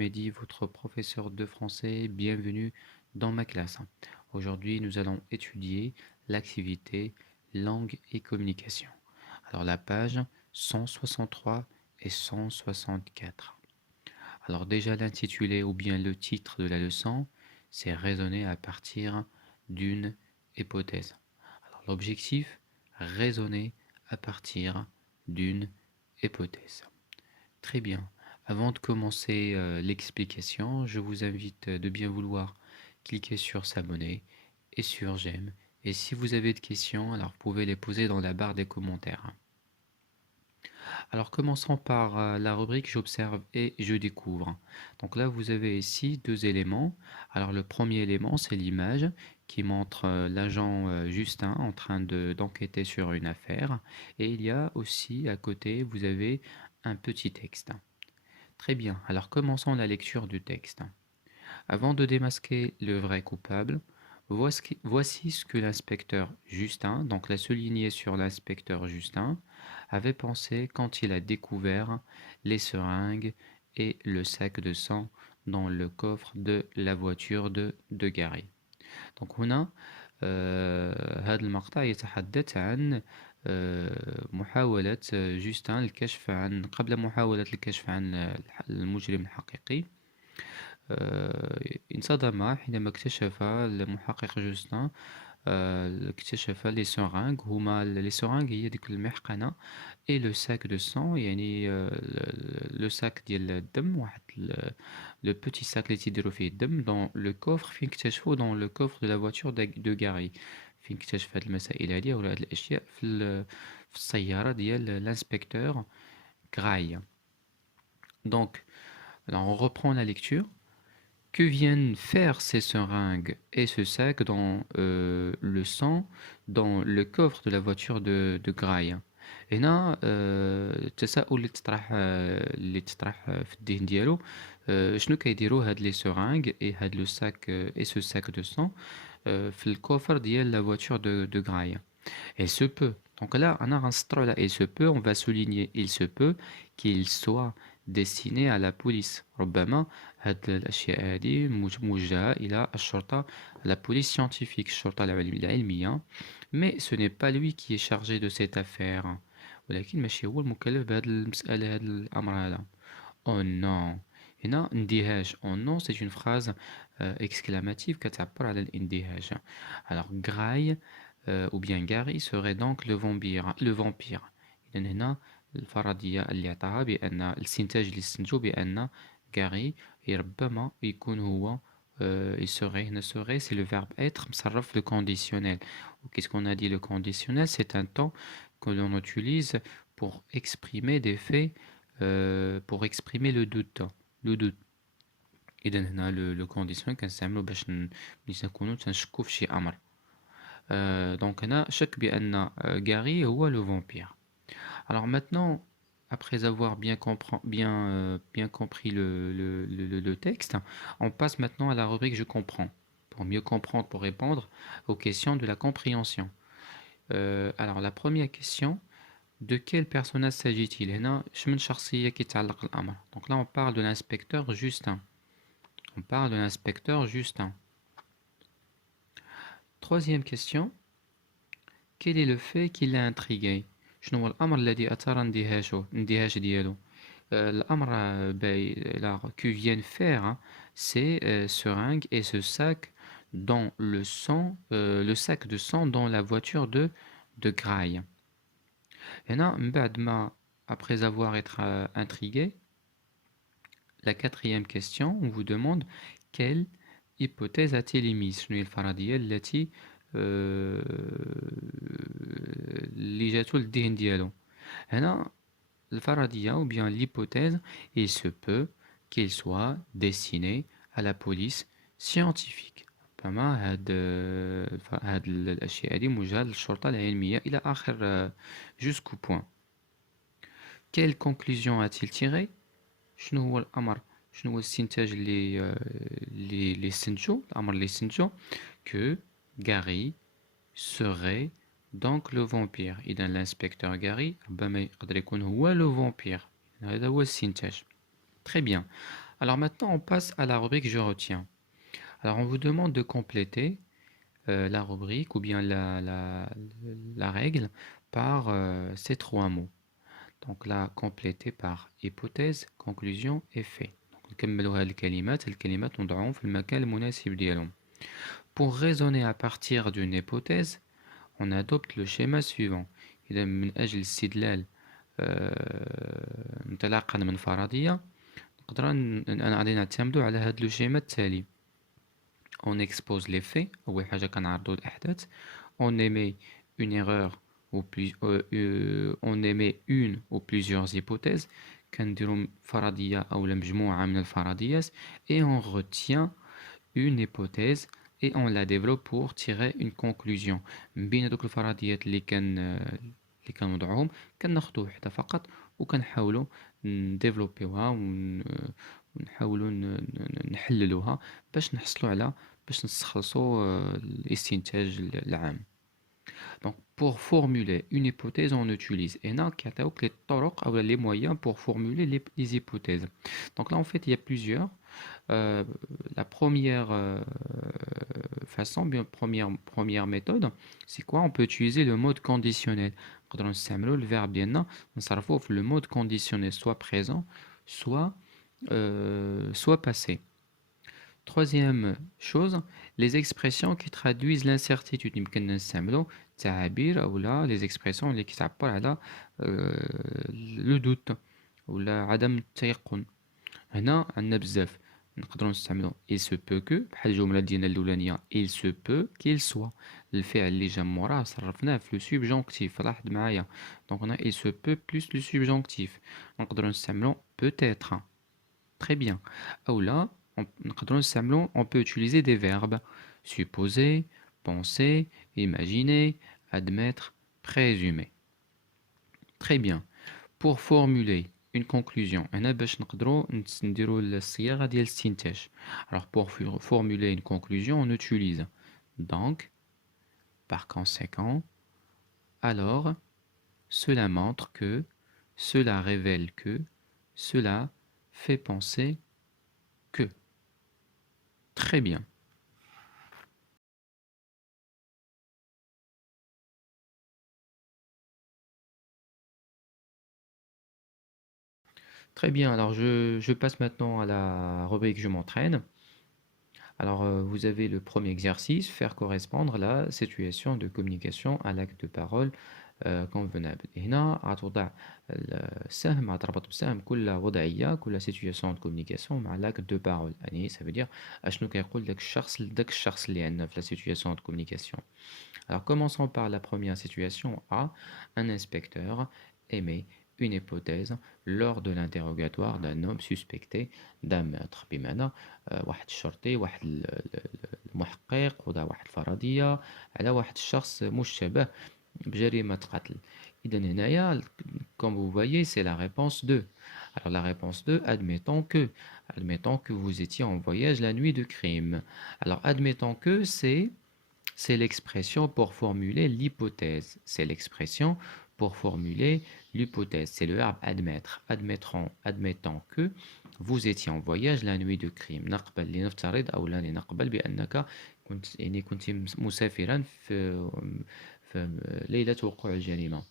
Mehdi, votre professeur de français. Bienvenue dans ma classe. Aujourd'hui, nous allons étudier l'activité langue et communication. Alors, la page 163 et 164. Alors, déjà, l'intitulé ou bien le titre de la leçon, c'est raisonner à partir d'une hypothèse. Alors, l'objectif, raisonner à partir d'une hypothèse. Très bien. Avant de commencer l'explication, je vous invite de bien vouloir cliquer sur s'abonner et sur j'aime. Et si vous avez des questions, alors vous pouvez les poser dans la barre des commentaires. Alors commençons par la rubrique j'observe et je découvre. Donc là vous avez ici deux éléments. Alors le premier élément c'est l'image qui montre l'agent Justin en train d'enquêter sur une affaire. Et il y a aussi à côté vous avez un petit texte. Très bien, alors commençons la lecture du texte. Avant de démasquer le vrai coupable, voici ce que l'inspecteur Justin, donc la souligné sur l'inspecteur Justin, avait pensé quand il a découvert les seringues et le sac de sang dans le coffre de la voiture de Gary. Donc هنا هذا المقطع يتحدث عن محاولة جوستن الكشف عن قبل محاولة الكشف عن المجرم الحقيقي. انصدم حينما اكتشف المحقق جوستن اكتشف لي سورانغ هما لي سورانغ هي ديك المحقنة اي لو ساك دو سون يعني لو ساك ديال الدم واحد لو بوتي ساك اللي تيديروا فيه الدم دون لو كوفر فين اكتشفوا دون لو كوفر دو لا فواتور دو غاري فين اكتشف هاد المسائل هادي ولا هاد الاشياء في السيارة ديال الانسبكتور غراي. Donc, alors on reprend la lecture. Que viennent faire ces seringues et ce sac dans le sang dans le coffre de la voiture de Grail. هنا التساؤل اللي تطرح في الذهن ديالو شنو كيديروا هاد لي سورانغ اي هاد لو ساك اي سو ساك دو سون في الكوفر ديال لا voiture de Grail. Il se peut. Donc là, on a un là, il se peut, on va souligner il se peut qu'il soit destiné à la police. ربما هاد الأشياء هذه موجهة إلى الشرطة la police scientifique الشرطة العلمية. Mais ce n'est pas lui qui est chargé de cette affaire. ولكن ماشي هو المكلف بهاد المسألة هاد الأمر هذا. Oh non. هنا اندهاش. Oh non, c'est une phrase exclamative كتعبر على الاندهاش. Alors Grail ou bien Gary serait donc le vampire. إذن هنا الفرضية اللي عطاها بأن الاستنتاج اللي استنتجوا بأن Gary ربما يكون هو il serait, ne serait, c'est le verbe être مصرف le conditionnel. Qu'est-ce qu'on a dit? Le conditionnel, c'est un temps que l'on utilise pour exprimer des faits, pour exprimer le doute. Le doute. إذن هنا le conditionnel كنستعملو باش نكونو تنشكو في شي أمر. Donc هنا شك بأن Gary هو le vampire. Alors maintenant, après avoir bien compris le texte, on passe maintenant à la rubrique je comprends. Pour mieux comprendre, pour répondre aux questions de la compréhension. Alors la première question, de quel personnage s'agit-il? هنا شمن شخصية كيتعلق الأمر. Donc là on parle de l'inspecteur Justin. On parle de l'inspecteur Justin. Troisième question, quel est le fait qui l'a intrigué? شنو هو الأمر الذي أثار اندهاش ديالو؟ الأمر que viennent faire ces seringues et ce sac dans le sac de sang dans la voiture de Grail. هنا من بعد ما après avoir été intrigué, la quatrième question, on vous demande quelle hypothèse a-t-il émise؟ شنو هي الفرضية التي اللي جاتو للذهن ديالو؟ هنا الفرضية ou bien l'hypothèse, il se peut qu'il soit destiné à la police scientifique. ربما هاد الأشياء هذه موجهة للشرطة العلمية إلى آخر jusqu'au point. Quelle conclusion a-t-il tiré؟ شنو هو الأمر؟ شنو هو الاستنتاج اللي استنتجو؟ الأمر اللي استنتجو que Gary serait donc le vampire. إذا l'inspecteur Gary ربما يقدر يكون هو le vampire. هذا هو الاستنتاج. Très bien. Alors maintenant, on passe à la rubrique Je retiens. Alors on vous demande de compléter la rubrique ou bien la règle par ces trois mots. Donc là, complété par hypothèse, conclusion et fait. Donc نكملوا هذه الكلمات نضعهم في المكان المناسب ديالهم. Pour raisonner à partir d'une hypothèse, on adopte le schéma suivant. إذا من أجل الاستدلال انطلاقا من فرضية نقدر غادي نعتمدوا على هذا le schéma التالي. On expose les faits أول حاجة كنعرضوا الأحداث. On émet une erreur ou plus, on émet une ou plusieurs hypothèses كنديروا فرضية أو مجموعة من الفرضيات et on retient une hypothèse et on la développe pour tirer une conclusion. من بين هذوك الفرضيات اللي كنوضعوهم كناخذوا وحده فقط وكنحاولوا نديفلوبيوها ونحاولوا نحللوها باش نستخلصوا الاستنتاج العام. Donc, pour formuler une hypothèse, on utilise les طرق ou les moyens pour formuler les hypothèses. Donc là, en fait, il y a plusieurs. La première façon, bien première méthode, c'est quoi? On peut utiliser le mode conditionnel. Quand on s'amène le verbe bien, on s'arrête le mode conditionnel, soit présent, soit passé. Troisième chose, les expressions qui traduisent l'incertitude. يمكن نستعملوا تعابير أو les expressions اللي كتعبر على le doute ولا عدم التيقن. هنا عندنا بزاف نقدروا نستعملوا il se peut que بحال الجملة ديالنا الأولانية il se peut qu'il soit. الفعل اللي جا موراه صرفناه في لو سوبجونكتيف. لاحظ معايا دونك هنا il se peut plus le subjonctif. نقدروا نستعملوا peut-être. Très bien. أو لا on peut utiliser des verbes supposer, penser, imaginer, admettre, présumer. Très bien. Pour formuler une conclusion, alors pour formuler une conclusion, on utilise donc, par conséquent, alors, cela montre que, cela révèle que, cela fait penser que. Très bien. Très bien, alors je passe maintenant à la rubrique Je m'entraîne. Alors vous avez le premier exercice, faire correspondre la situation de communication à l'acte de parole convenable. هنا غتوضع السهم غتربط بسهم كل وضعية كل situation de communication مع l'acte de parole. يعني ça veut dire اشنو كيقول داك الشخص لداك الشخص اللي عندنا في la situation de communication. Alors commençons par la première situation A. Un inspecteur émet une hypothèse lors de l'interrogatoire d'un homme suspecté d'un meurtre. بمعنى واحد الشرطي واحد المحقق وضع واحد الفرضية على واحد الشخص مشتبه بجريمة قتل. إذا هنايا comme vous voyez c'est la réponse 2. Alors la réponse 2, admettons que vous étiez en voyage la nuit du crime. Alors admettons que c'est l'expression pour formuler l'hypothèse. C'est l'expression pour formuler l'hypothèse. C'est le verbe admettre. Admettons que vous étiez en voyage la nuit du crime. نقبل لنفترض أو لا لنقبل بأنك كنت مسافرا في ليلة وقوع الجريمة.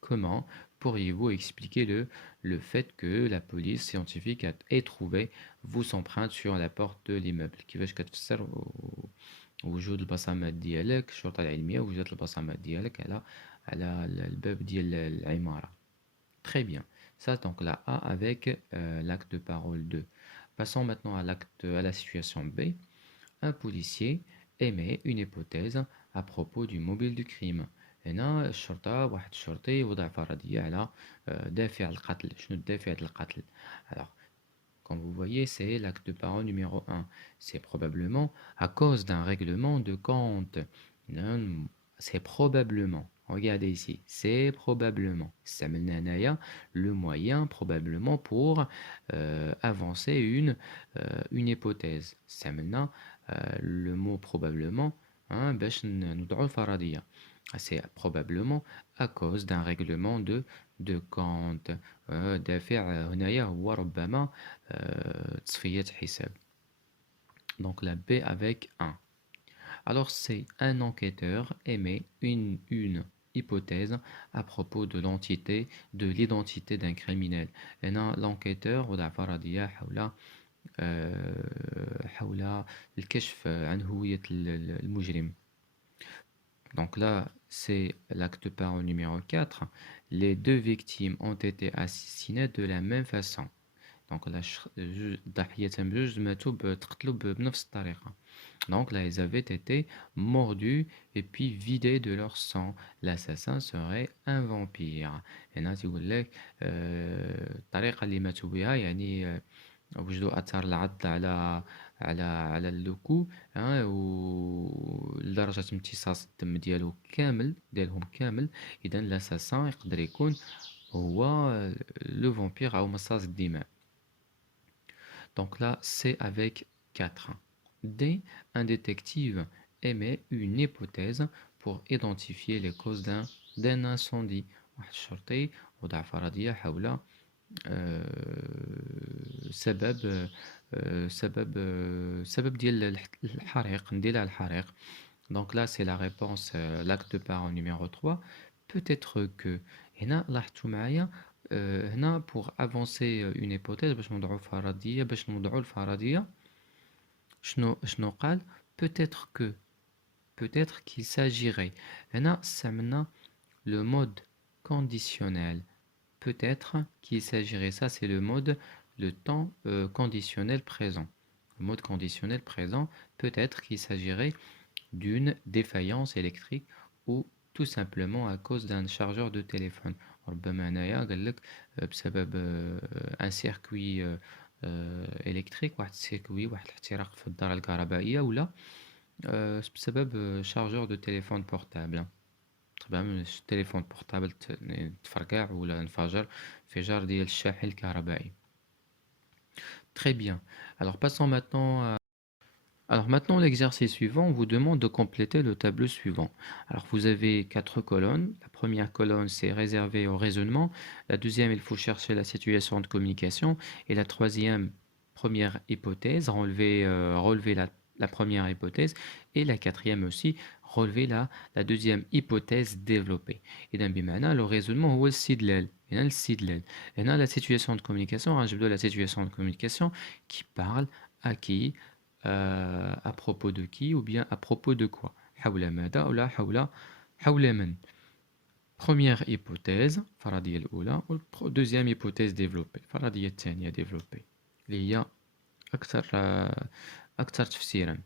Comment pourriez-vous expliquer le fait que la police scientifique ait trouvé vos empreintes sur la porte de l'immeuble? كيفاش كتفسر وجود البصمات ديالك الشرطة العلمية وجدت البصمات ديالك على الباب ديال العمارة. Très bien. Ça donc la A avec l'acte de parole 2. Passons maintenant à la situation B. Un policier émet une hypothèse à propos du mobile du crime. هنا الشرطة واحد الشرطي وضع فرضية على دافع القتل. شنو الدافع ديال القتل؟ Alors comme vous voyez, c'est l'acte de parole numéro 1. C'est probablement à cause d'un règlement de compte. Non, c'est probablement. Regardez ici, c'est probablement. Ça mène le moyen probablement pour avancer une hypothèse. Ça mène le mot probablement باش نوضعوا الفرضية. C'est probablement à cause d'un règlement de compte. دافع هنايا هو ربما تصفية حساب. Donc la B avec 1. Alors c'est un enquêteur émet une hypothèse à propos de l'identité d'un criminel. هنا l'enquêteur وضع فرضية حول الكشف عن هوية المجرم. Donc là, c'est l'acte de parole numéro 4. Les deux victimes ont été assassinées de la même façon. Donc là, ضحيتهم بجوج ماتوا تقتلوا بنفس الطريقة. Donc là, ils avaient été mordus et puis vidés de leur sang. L'assassin serait un vampire. هنا تيقول لك الطريقة اللي ماتوا بها يعني وجدوا أثر العض على اللوكو ولدرجة امتصاص الدم ديالهم كامل. إذا لاساسان يقدر يكون هو لو فامبير أو مصاص الدماء. Donc là, c'est avec 4. D. Un détective émet une hypothèse pour identifier les causes d'un incendie. واحد الشرطي وضع فرضية حول سبب ديال الحريق ندير على الحريق. Donc là c'est la réponse l'acte de parole numéro 3. Peut-être que هنا لاحظتوا معايا هنا pour avancer une hypothèse باش نوضعوا فرضية باش نوضعوا الفرضية شنو قال peut-être qu'il s'agirait. هنا استعملنا le mode conditionnel. Peut-être qu'il s'agirait, ça c'est le temps conditionnel présent. Le mode conditionnel présent, peut-être qu'il s'agirait d'une défaillance électrique ou tout simplement à cause d'un chargeur de téléphone. ربما هنايا قال لك بسبب un circuit électrique واحد السيركوي واحد الاحتراق في الدارة الكهربائية ولا بسبب chargeur de téléphone portable. طبعا التليفون بورتابل تفرقع ولا انفجر انفجار ديال الشاحن الكهربائي. Très bien. Alors passons maintenant Alors maintenant l'exercice suivant, on vous demande de compléter le tableau suivant. Alors vous avez 4 colonnes. La première colonne c'est réservé au raisonnement. La deuxième il faut chercher la situation de communication. Et la troisième, première hypothèse, relever la première hypothèse. Et la quatrième aussi, relever la deuxième hypothèse développée. Et d'un bimana, le raisonnement هو الاستدلال. هنا الاستدلال. هنا la situation de communication, je veux la situation de communication qui parle à qui, à propos de qui ou bien à propos de quoi. حول ماذا ولا حول من. Première hypothèse فرضية الأولى deuxième hypothèse développée فرضية الثانية développée اللي هي أكثر تفسيرا.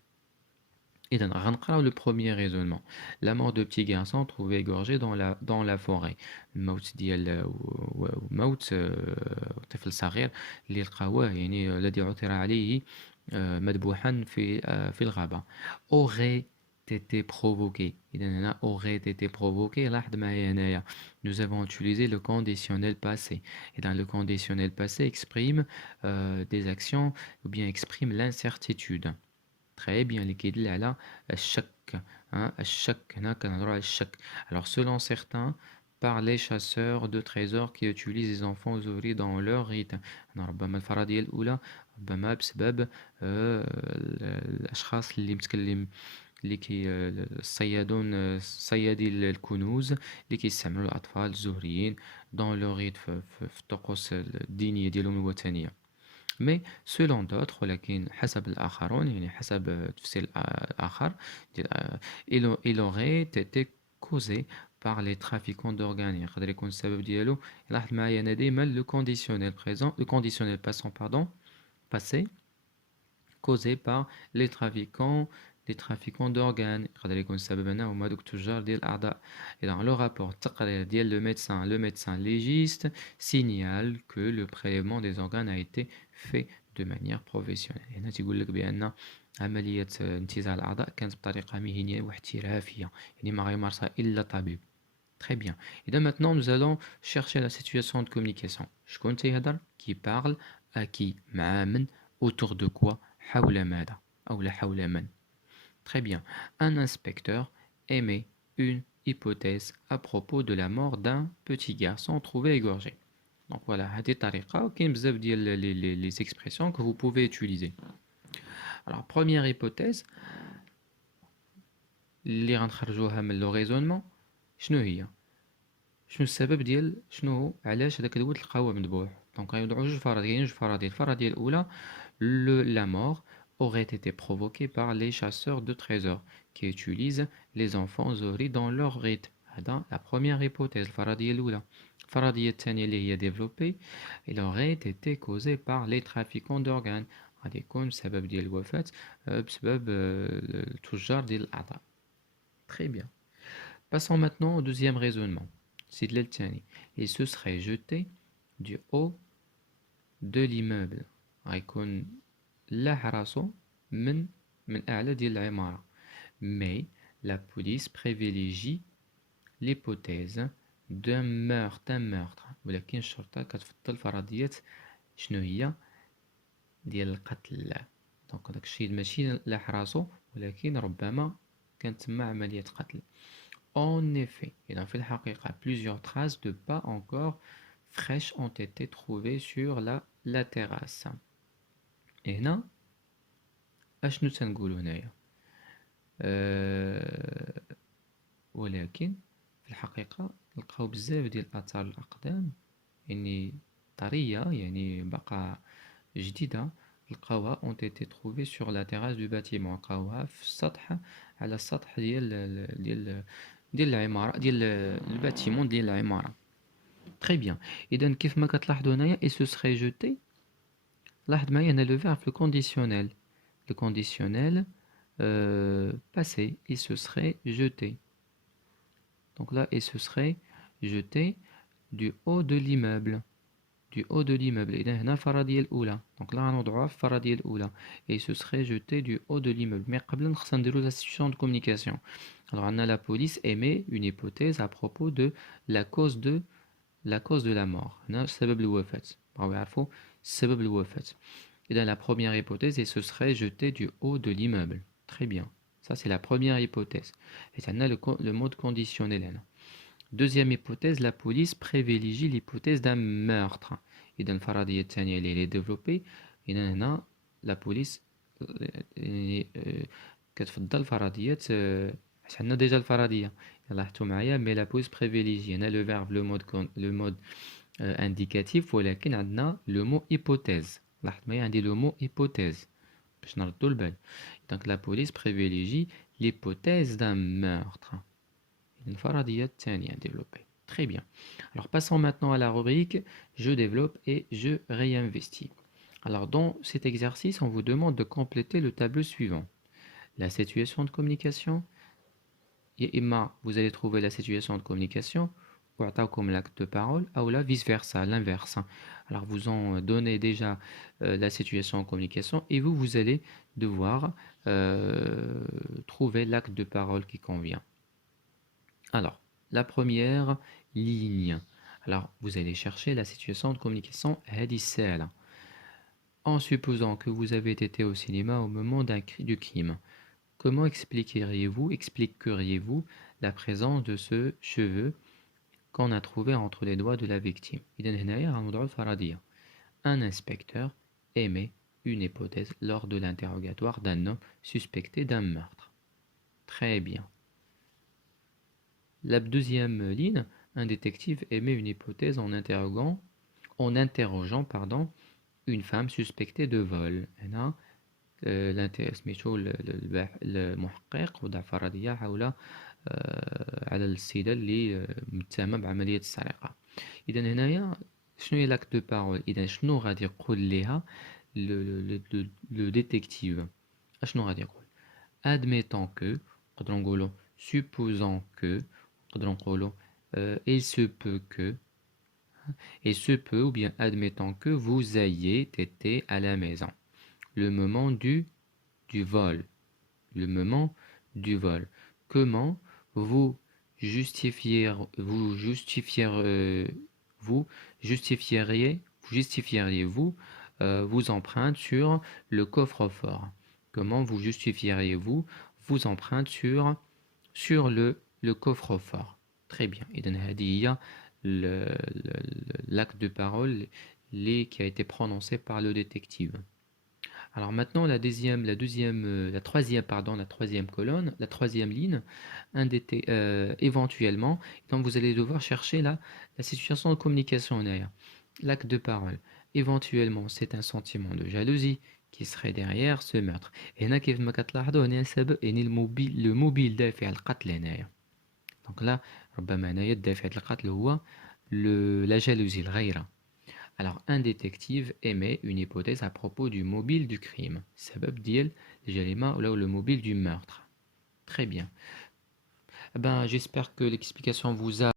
إذا غنقراو le premier raisonnement. La mort de petit garçon trouvé égorgé dans la forêt. الموت ديال موت طفل صغير اللي لقاوه يعني الذي عثر عليه مذبوحا في الغابة. aurait été provoqué. إذا هنا aurait été provoqué. لاحظ معايا هنايا nous avons utilisé le conditionnel passé. Et dans le conditionnel passé exprime des actions ou bien exprime l'incertitude. Très bien, اللي كيدل على الشك. الشك هنا كنهضروا على الشك. Alors selon certains par les chasseurs de trésors qui utilisent les enfants ouvriers dans leur rite. ربما الفرضية الأولى ربما بسبب الأشخاص اللي متكلم اللي الصيادون صيادي الكنوز اللي كيستعملوا الأطفال الزهريين dans leur rite في الطقوس الدينية ديالهم الوثنية. Mais selon d'autres لكن حسب الآخرون يعني حسب تفسير آخر il aurait été causé par les trafiquants d'organes. يقدر يكون السبب ديالو لاحظ معايا أنا ديما le conditionnel présent le conditionnel passé causé par les trafiquants d'organes. يقدر يكون السبب هنا هما دوك التجار ديال الأعضاء. Et dans le rapport التقرير ديال le médecin légiste signale que le prélèvement des organes a été fait de manière professionnelle. هنا تيقول لك بأن عملية انتزاع الأعضاء كانت بطريقة مهنية واحترافية يعني ما غيمارسها إلا طبيب. Très bien. Et donc maintenant nous allons chercher la situation de communication. شكون تيهضر qui parle à qui مع من autour de quoi حول ماذا أو لا حول من. Très bien. Un inspecteur émet une hypothèse à propos de la mort d'un petit garçon trouvé égorgé. Donc voilà, هذه طريقة وكاين بزاف ديال les expressions que vous pouvez utiliser. Alors première hypothèse اللي غنخرجوها من لو raisonnement شنو هي؟ شنو السبب ديال شنو هو علاش هذاك الولد لقاوه مذبوح؟ دونك غيوضعوا جوج فرضيات، كاين جوج فرضيات. الفرضية الأولى la mort aurait été provoquée par les chasseurs de trésors qui utilisent les enfants zori dans leur rite. هذا la première hypothèse، الفرضية الأولى. الفرضية الثانية اللي هي développée، il aurait été causé par les trafiquants d'organes. غادي يكون السبب ديال الوفاة بسبب التجار ديال الأعضاء. Très bien. Passons maintenant au deuxième raisonnement. C'est l'Eltani. Il se serait jeté du haut de l'immeuble. غيكون لا حراسو من أعلى ديال العمارة. Mais la police privilégie l'hypothèse d'un meurtre. ولكن الشرطة كتفضل فرضية شنو هي؟ ديال القتل. دونك داك الشيء ماشي لا حراسو ولكن ربما كانت تما عملية قتل. En effet, et dans le haqiqa, plusieurs traces de pas encore fraîches ont été trouvées sur la terrasse. Et هنا اشنو تنقولو هنايا؟ ولكن في الحقيقة لقاو بزاف ديال آثار الأقدام يعني طرية، يعني بقع جديدة لقاوها ont été trouvées sur la terrasse du bâtiment. لقاوها في السطح، على السطح ديال العمارة، ديال الباتيمون ديال العمارة. Très bien. إذا كيف ما كتلاحظوا هنايا il se serait jeté. لاحظ معايا هنا le verbe conditionnel. Le conditionnel passé, il se serait jeté. Donc là, il se serait jeté du haut de l'immeuble. Du haut de l'immeuble. إذا هنا الفرضية الأولى. Donc là غنوضعوها في الفرضية الأولى. Et il se serait jeté du haut de l'immeuble. Mais قبل خصنا نديرو la situation de communication. Alors on a la police émet une hypothèse à propos de la cause de la mort. هنا سبب الوفاة. بغاو يعرفوا سبب الوفاة. إذا la première hypothèse, il se serait jeté du haut de l'immeuble. Très bien. Ça, c'est la première hypothèse. Et ça, on a le mode conditionnel. Là. Deuxième hypothèse, la police privilégie l'hypothèse d'un meurtre. Et dans le faradiyat thani, elle est développée. Et là, la police كتفضل الفرضيات. عندنا déjà الفرضية لاحظتوا معايا. mais la police privilégie هنا le verbe le mode indicatif ولكن عندنا le mot hypothèse. لاحظ معايا عندي le mot hypothèse باش نردوا البال. Donc la police privilégie l'hypothèse d'un meurtre. Une faradiyat thaniya développée. Très bien. Alors passons maintenant à la rubrique je développe et je réinvestis. Alors dans cet exercice, on vous demande de compléter le tableau suivant. La situation de communication. Et Emma, vous allez trouver la situation de communication ou comme l'acte de parole, ou là vice versa, l'inverse. Alors vous en donnez déjà la situation en communication et vous allez devoir trouver l'acte de parole qui convient. Alors, la première ligne. Alors, vous allez chercher la situation de communication hadisselle. En supposant que vous avez été au cinéma au moment du crime, comment expliqueriez-vous la présence de ce cheveu qu'on a trouvé entre les doigts de la victime? Un inspecteur émet une hypothèse lors de l'interrogatoire d'un homme suspecté d'un meurtre. Très bien. La deuxième ligne, un détective émet une hypothèse en interrogeant une femme suspectée de vol. المحقق وضع فرضية حول على السيدة اللي متهمة بعملية السرقة. إذا هنايا شنو هي لاكت دو بارول؟ إذا شنو غادي يقول ليها لو ديتيكتيف؟ اشنو غادي يقول؟ admettant que نقدروا نقولوا supposant que نقدروا نقولوا il se peut que et se peut ou bien admettant que vous ayez été à la maison le moment du vol. Le moment du vol. Comment vous justifieriez-vous vos empreintes sur le coffre-fort? Comment vous justifieriez-vous vos empreintes sur le le coffre-fort. Très bien. إذن هذه هي l'acte de parole qui a été prononcé par le détective. Alors maintenant, la troisième colonne, la troisième ligne, éventuellement, donc vous allez devoir chercher la situation de communication derrière. L'acte de parole. Éventuellement, c'est un sentiment de jalousie qui serait derrière ce meurtre. Et هنا كيف ما كتلاحظوا هنا سبب يعني الموبيل دافع القتل هنايا. Donc là, ربما هنايا الدافع القتل هو la jalousie, الغيرة. Alors, un détective émet une hypothèse à propos du mobile du crime. سبب ديال الجريمة ou le mobile du meurtre. Très bien. Ben, j'espère que l'explication vous a...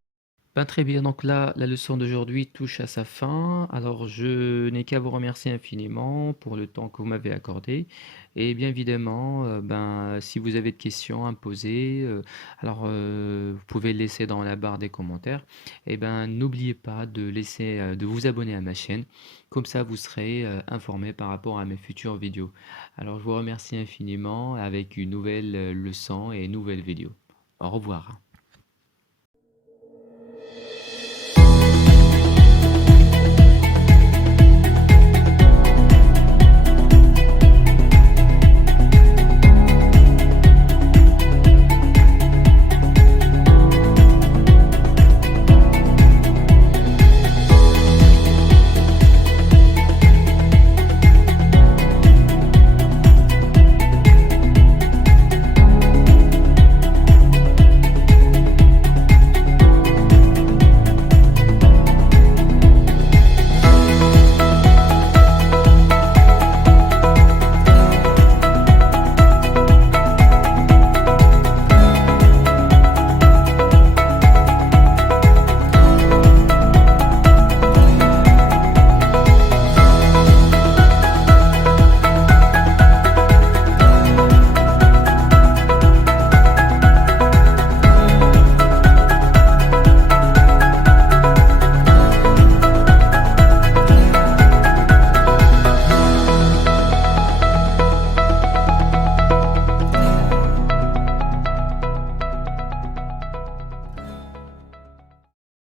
Ben, très bien, donc là, la leçon d'aujourd'hui touche à sa fin. Alors, je n'ai qu'à vous remercier infiniment pour le temps que vous m'avez accordé. Et bien évidemment, ben, si vous avez des questions à me poser, vous pouvez le laisser dans la barre des commentaires. Et ben, n'oubliez pas de laisser, de vous abonner à ma chaîne. Comme ça, vous serez informé par rapport à mes futures vidéos. Alors, je vous remercie infiniment avec une nouvelle leçon et une nouvelle vidéo. Au revoir.